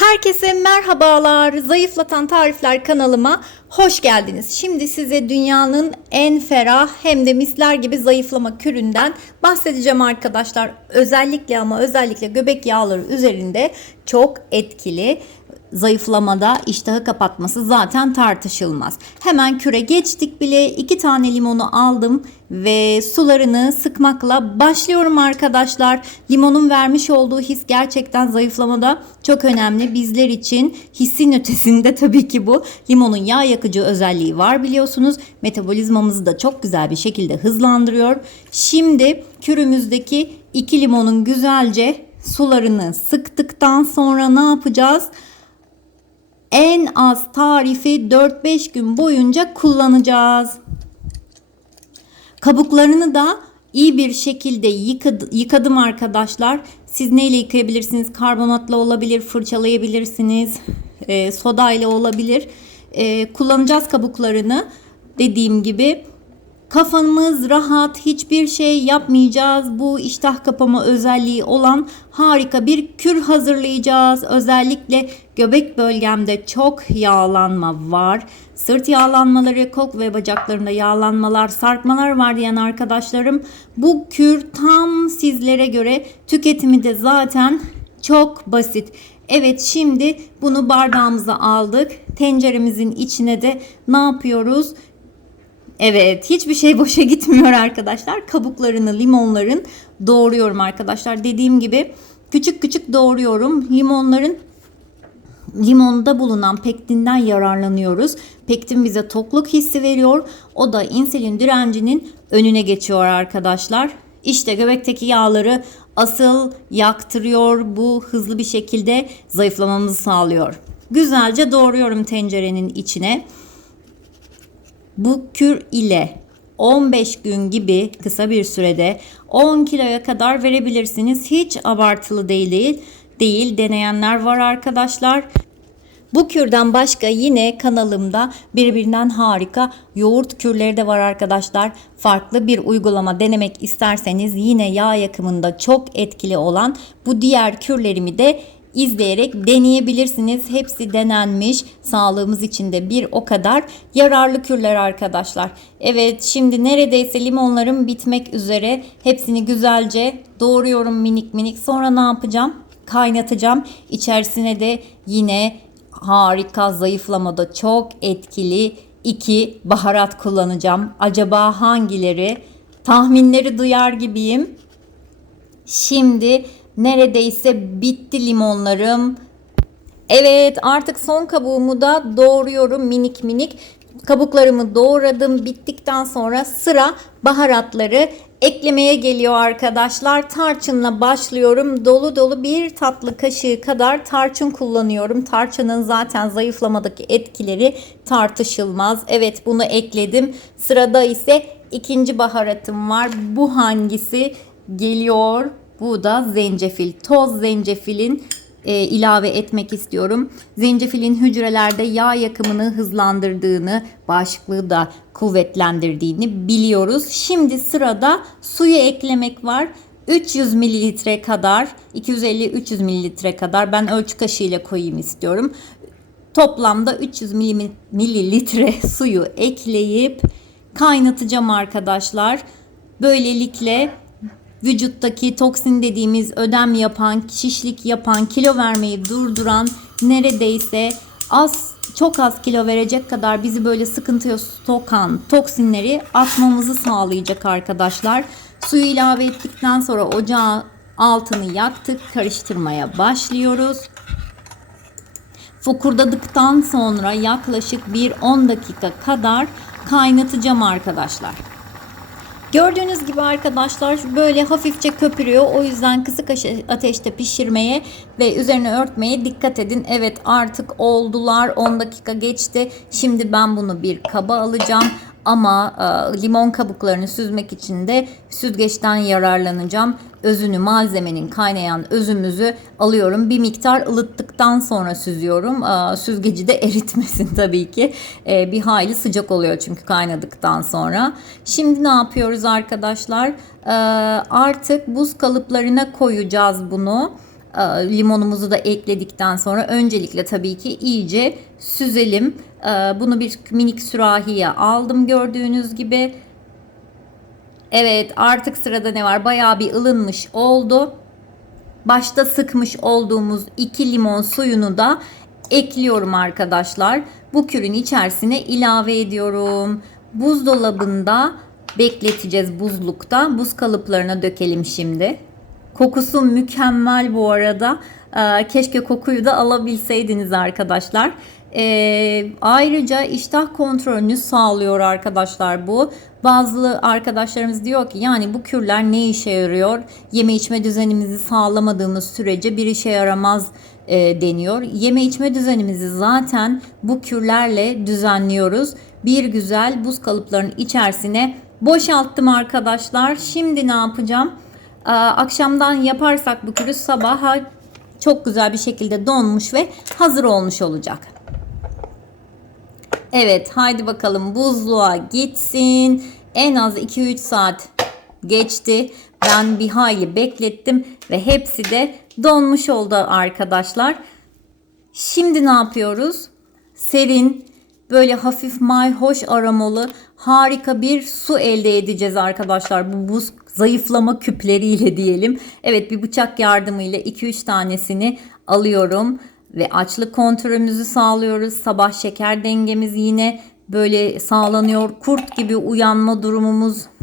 Herkese merhabalar. Zayıflatan Tarifler kanalıma hoş geldiniz. Şimdi size dünyanın en ferah hem de misler gibi zayıflama küründen bahsedeceğim arkadaşlar. Özellikle ama özellikle göbek yağları üzerinde çok etkili zayıflamada iştahı kapatması zaten tartışılmaz. Hemen küre geçtik bile. iki tane limonu aldım ve sularını sıkmakla başlıyorum arkadaşlar. Limonun vermiş olduğu his gerçekten zayıflamada çok önemli. Bizler için hissin ötesinde tabii ki bu. Limonun yağ yakıcı özelliği var biliyorsunuz. Metabolizmamızı da çok güzel bir şekilde hızlandırıyor. Şimdi kürümüzdeki iki limonun güzelce sularını sıktıktan sonra ne yapacağız? en az tarifi 4-5 gün boyunca kullanacağız. Kabuklarını da iyi bir şekilde yıkadı, yıkadım arkadaşlar. Siz neyle yıkayabilirsiniz? Karbonatla olabilir, fırçalayabilirsiniz. E, soda ile olabilir. E, kullanacağız kabuklarını. Dediğim gibi Kafamız rahat, hiçbir şey yapmayacağız. Bu iştah kapama özelliği olan harika bir kür hazırlayacağız. Özellikle göbek bölgemde çok yağlanma var. Sırt yağlanmaları, kol ve bacaklarında yağlanmalar, sarkmalar var diyen arkadaşlarım. Bu kür tam sizlere göre tüketimi de zaten çok basit. Evet şimdi bunu bardağımıza aldık. Tenceremizin içine de ne yapıyoruz? Evet hiçbir şey boşa gitmiyor arkadaşlar. Kabuklarını limonların doğruyorum arkadaşlar. Dediğim gibi küçük küçük doğruyorum. Limonların limonda bulunan pektinden yararlanıyoruz. Pektin bize tokluk hissi veriyor. O da insülin direncinin önüne geçiyor arkadaşlar. İşte göbekteki yağları asıl yaktırıyor. Bu hızlı bir şekilde zayıflamamızı sağlıyor. Güzelce doğruyorum tencerenin içine. Bu kür ile 15 gün gibi kısa bir sürede 10 kiloya kadar verebilirsiniz. Hiç abartılı değil değil. Deneyenler var arkadaşlar. Bu kürden başka yine kanalımda birbirinden harika yoğurt kürleri de var arkadaşlar. Farklı bir uygulama denemek isterseniz yine yağ yakımında çok etkili olan bu diğer kürlerimi de izleyerek deneyebilirsiniz. Hepsi denenmiş. Sağlığımız için de bir o kadar yararlı kürler arkadaşlar. Evet şimdi neredeyse limonlarım bitmek üzere. Hepsini güzelce doğruyorum minik minik. Sonra ne yapacağım? Kaynatacağım. İçerisine de yine harika zayıflamada çok etkili iki baharat kullanacağım. Acaba hangileri? Tahminleri duyar gibiyim. Şimdi Neredeyse bitti limonlarım. Evet artık son kabuğumu da doğruyorum minik minik. Kabuklarımı doğradım. Bittikten sonra sıra baharatları eklemeye geliyor arkadaşlar. Tarçınla başlıyorum. Dolu dolu bir tatlı kaşığı kadar tarçın kullanıyorum. Tarçının zaten zayıflamadaki etkileri tartışılmaz. Evet bunu ekledim. Sırada ise ikinci baharatım var. Bu hangisi geliyor? Bu da zencefil. Toz zencefilin e, ilave etmek istiyorum. Zencefilin hücrelerde yağ yakımını hızlandırdığını, bağışıklığı da kuvvetlendirdiğini biliyoruz. Şimdi sırada suyu eklemek var. 300 mililitre kadar, 250-300 mililitre kadar ben ölçü kaşığı ile koyayım istiyorum. Toplamda 300 mililitre suyu ekleyip kaynatacağım arkadaşlar. Böylelikle vücuttaki toksin dediğimiz ödem yapan, şişlik yapan, kilo vermeyi durduran neredeyse az çok az kilo verecek kadar bizi böyle sıkıntıya sokan toksinleri atmamızı sağlayacak arkadaşlar. Suyu ilave ettikten sonra ocağın altını yaktık. Karıştırmaya başlıyoruz. Fokurdadıktan sonra yaklaşık bir 10 dakika kadar kaynatacağım arkadaşlar. Gördüğünüz gibi arkadaşlar böyle hafifçe köpürüyor. O yüzden kısık ateşte pişirmeye ve üzerine örtmeye dikkat edin. Evet artık oldular. 10 dakika geçti. Şimdi ben bunu bir kaba alacağım. Ama e, limon kabuklarını süzmek için de süzgeçten yararlanacağım. Özünü malzemenin kaynayan özümüzü alıyorum. Bir miktar ılıttıktan sonra süzüyorum. E, süzgeci de eritmesin tabii ki. E, bir hayli sıcak oluyor çünkü kaynadıktan sonra. Şimdi ne yapıyoruz arkadaşlar? E, artık buz kalıplarına koyacağız bunu. E, limonumuzu da ekledikten sonra öncelikle tabii ki iyice süzelim. E, Bunu bir minik sürahiye aldım gördüğünüz gibi. Evet artık sırada ne var? Bayağı bir ılınmış oldu. Başta sıkmış olduğumuz 2 limon suyunu da ekliyorum arkadaşlar. Bu kürün içerisine ilave ediyorum. Buzdolabında bekleteceğiz buzlukta. Buz kalıplarına dökelim şimdi. Kokusu mükemmel bu arada. Ee, keşke kokuyu da alabilseydiniz arkadaşlar. Ee, ayrıca iştah kontrolünü sağlıyor arkadaşlar bu. Bazı arkadaşlarımız diyor ki yani bu kürler ne işe yarıyor? Yeme içme düzenimizi sağlamadığımız sürece bir işe yaramaz e, deniyor. Yeme içme düzenimizi zaten bu kürlerle düzenliyoruz. Bir güzel buz kalıplarının içerisine boşalttım arkadaşlar. Şimdi ne yapacağım? Aa, akşamdan yaparsak bu kürü sabaha çok güzel bir şekilde donmuş ve hazır olmuş olacak. Evet haydi bakalım buzluğa gitsin. En az 2-3 saat geçti. Ben bir hayli beklettim ve hepsi de donmuş oldu arkadaşlar. Şimdi ne yapıyoruz? Serin, böyle hafif mayhoş aromalı harika bir su elde edeceğiz arkadaşlar. Bu buz zayıflama küpleriyle diyelim. Evet bir bıçak yardımıyla 2-3 tanesini alıyorum ve açlık kontrolümüzü sağlıyoruz. Sabah şeker dengemiz yine böyle sağlanıyor. Kurt gibi uyanma durumumuzu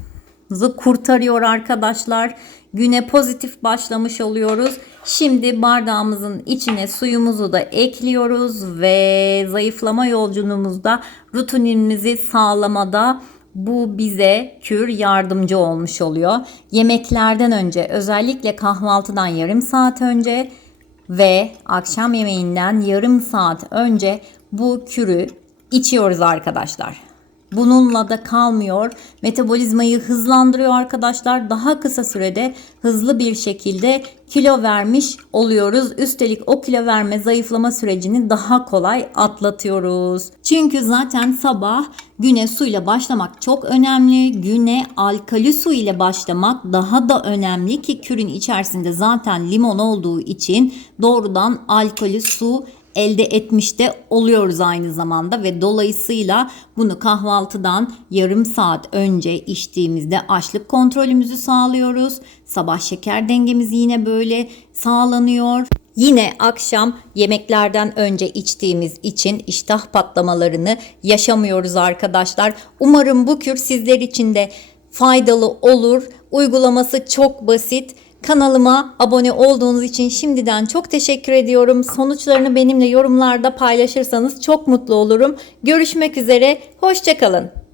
kurtarıyor arkadaşlar. Güne pozitif başlamış oluyoruz. Şimdi bardağımızın içine suyumuzu da ekliyoruz ve zayıflama yolculuğumuzda rutinimizi sağlamada bu bize kür yardımcı olmuş oluyor. Yemeklerden önce özellikle kahvaltıdan yarım saat önce ve akşam yemeğinden yarım saat önce bu kürü içiyoruz arkadaşlar. Bununla da kalmıyor. Metabolizmayı hızlandırıyor arkadaşlar. Daha kısa sürede hızlı bir şekilde kilo vermiş oluyoruz. Üstelik o kilo verme zayıflama sürecini daha kolay atlatıyoruz. Çünkü zaten sabah güne suyla başlamak çok önemli. Güne alkali su ile başlamak daha da önemli ki kürün içerisinde zaten limon olduğu için doğrudan alkali su elde etmiş de oluyoruz aynı zamanda ve dolayısıyla bunu kahvaltıdan yarım saat önce içtiğimizde açlık kontrolümüzü sağlıyoruz. Sabah şeker dengemiz yine böyle sağlanıyor. Yine akşam yemeklerden önce içtiğimiz için iştah patlamalarını yaşamıyoruz arkadaşlar. Umarım bu kür sizler için de faydalı olur. Uygulaması çok basit. Kanalıma abone olduğunuz için şimdiden çok teşekkür ediyorum. Sonuçlarını benimle yorumlarda paylaşırsanız çok mutlu olurum. Görüşmek üzere, hoşçakalın.